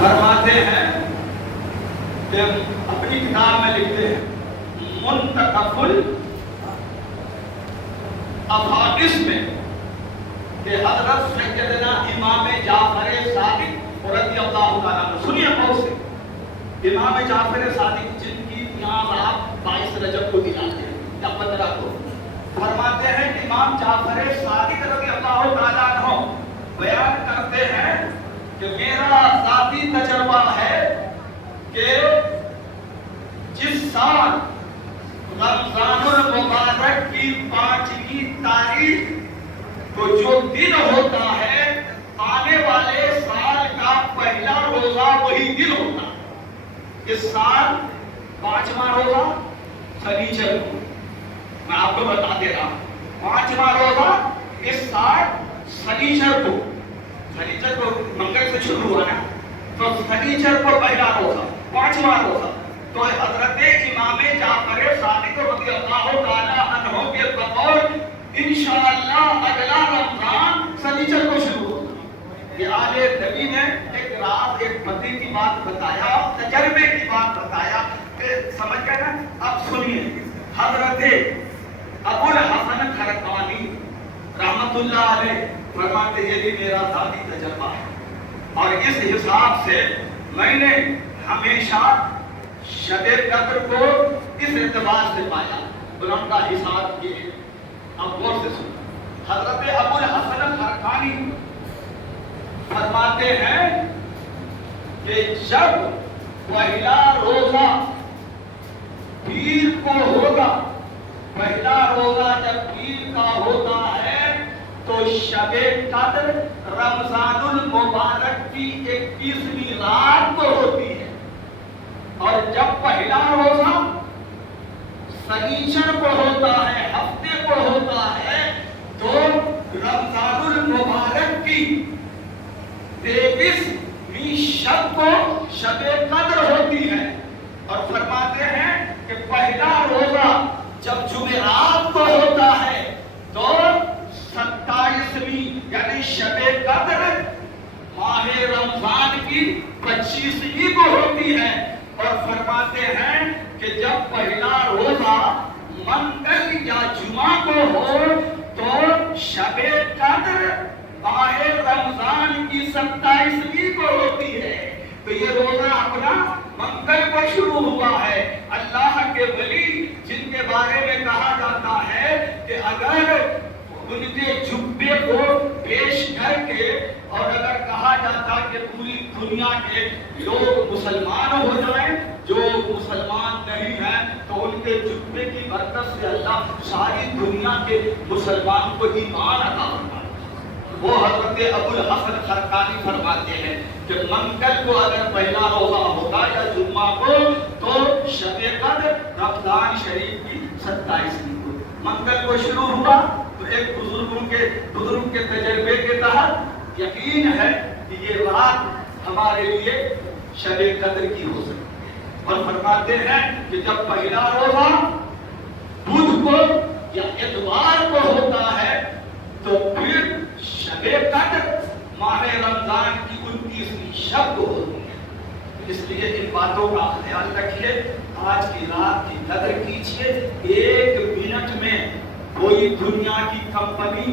فرماتے ہیں کہ اپنی کتاب میں لکھتے ہیں منتخب الاحادیث میں کہ حضرت سیدنا امام جعفر صادق رضی اللہ تعالیٰ عنہ، سنیے غور سے، امام جعفر صادق جن کی یہاں آپ 22 رجب کو دلاتے ہیں یا 15 کو، فرماتے ہیں کہ امام جعفر صادق رضی اللہ تعالیٰ عنہ بیان کرتے ہیں کہ میرا ذاتی تجربہ ہے کہ جس سال رمضان المبارک کی 5ویں تاریخ کو جو دن ہوتا ہے، آنے والے سال کا پہلا روزہ وہی دن ہوتا ہے۔ اس سال 5واں روزہ شنیچر کو، میں آپ کو بتا دے رہا ہوں، 5واں روزہ اس سال شنیچر کو منگل سے شروع ہوا نا، تو شنیچر کو پہلا روزہ، 5واں روزہ، تو حضرت امام جعفر صادق رضی اللہ تعالی عنہ کے بقول انشاءاللہ اگلا رمضان شنیچر کو شروع ہوگا۔ یہ آل نبی نے ایک رات ایک پتی کی بات بتایا، تجربے کی بات بتایا، کہ سمجھ گئے نا؟ اب سنیے، حضرت ابو الحسن خرقانی رحمت اللہ علیہ فرماتے یہ بھی میرا ذاتی تجربہ ہے، اور اس حساب سے میں نے ہمیشہ شب قدر کو اس اعتبار سے پایا، قرآن کا حساب یہ ہے۔ اب غور سے سنو، حضرت ابو الحسن خرقانی فرماتے ہیں کہ جب پہلا روزہ پیر کو ہوگا، پہلا روزہ جب پیر کا ہوتا ہے تو شب قدر رمضان المبارک کی 21ویں رات کو ہوتی ہے، اور جب پہلا روزہ شنیچر کو ہوتا ہے، ہفتے کو ہوتا ہے، تو رمضان المبارک کی 23ویں شب کو شب قدر ہوتی ہے۔ اور فرماتے ہیں کہ پہلا روزہ جب جمعرات کو ہوتا ہے تو 27ویں یعنی شب قدر ماہ رمضان کی 25ویں کو ہوتی ہے، اور فرماتے ہیں کہ جب پہلا روزہ منگل یا جمعہ کو ہو تو شب قدر ماہ رمضان کی 27ویں کو ہوتی ہے۔ تو یہ روزہ اپنا منگل کو شروع ہوا ہے۔ اللہ کے ولی جن کے بارے میں کہا جاتا ہے کہ اگر ان کے جبے کو پیش کر کے اور اگر کہا جاتا کہ پوری دنیا کے لوگ مسلمان ہو جائیں، جو مسلمان نہیں ہیں، تو ان کے جبے کی برکت سے اللہ ساری دنیا کے مسلمان کو ایمان عطا فرمائے۔ وہ حضرت ابو الحسن خرقانی فرماتے ہیں کہ منگل کو اگر پہلا روزہ ہوگا یا جمعہ کو تو شب قدر رمضان شریف کی 27ویں کو، منگل کو شروع ہوا تو ایک بزرگ کے تجربے کے تحت یقین ہے کہ یہ رات ہمارے لیے شب قدر کی ہو سکتی ہے، اور فرماتے ہیں کہ جب پہلا روزہ بدھ کو یا اتوار کو ہوتا ہے تو پھر شب قدر ماہ رمضان کی 29ویں شب کو ہوتی ہے۔ اس لیے ان باتوں کا خیال رکھیے، آج کی رات کی قدر کیجیے۔ 1 منٹ میں کوئی دنیا کی کمپنی،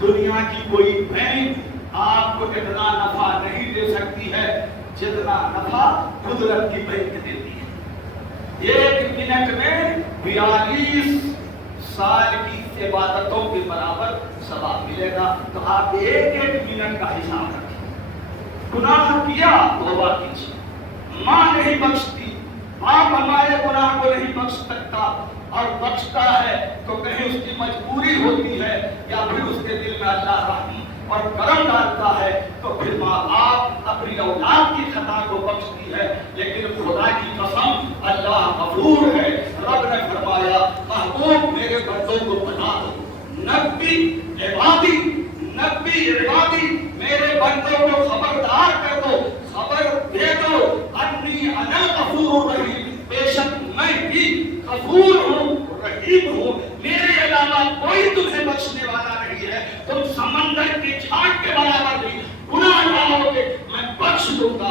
دنیا کی کوئی بینک آپ کو اتنا نفع نہیں دے سکتی ہے جتنا نفع قدرت کی بینک دیتی ہے۔ 1 منٹ میں 42 سال کی عبادتوں کے برابر ثواب ملے گا۔ تو آپ 1 منٹ کا حساب رکھیں۔ گناہ کیا توبہ کیجیے، ماں نہیں بخشتی، باپ ہمارے گناہ کو نہیں بخش سکتا، اور بخشتا ہے تو کہیں اس کی مجبوری ہوتی ہے یا پھر اس کے دل میں اللہ رحم اور کرم ڈالتا ہے تو پھر ماں باپ اپنی اولاد کی خطا کو بخشتی ہے۔ لیکن خدا کی قسم اللہ غفور ہے۔ رب نے فرمایا محبوب میرے بندوں کو بتا دو، نبی عبادی میرے بندوں کو خبردار کر دو، خبر دے دو انی انا غفور رحیم، بے شک میں بھی غفور ہوں رحیم ہوں، میرے علاوہ کوئی تمہیں بخشنے والا نہیں ہے، تم سمندر کے چھاٹ کے برابر نہیں، گناہ ڈالو گے میں بخش دوں گا،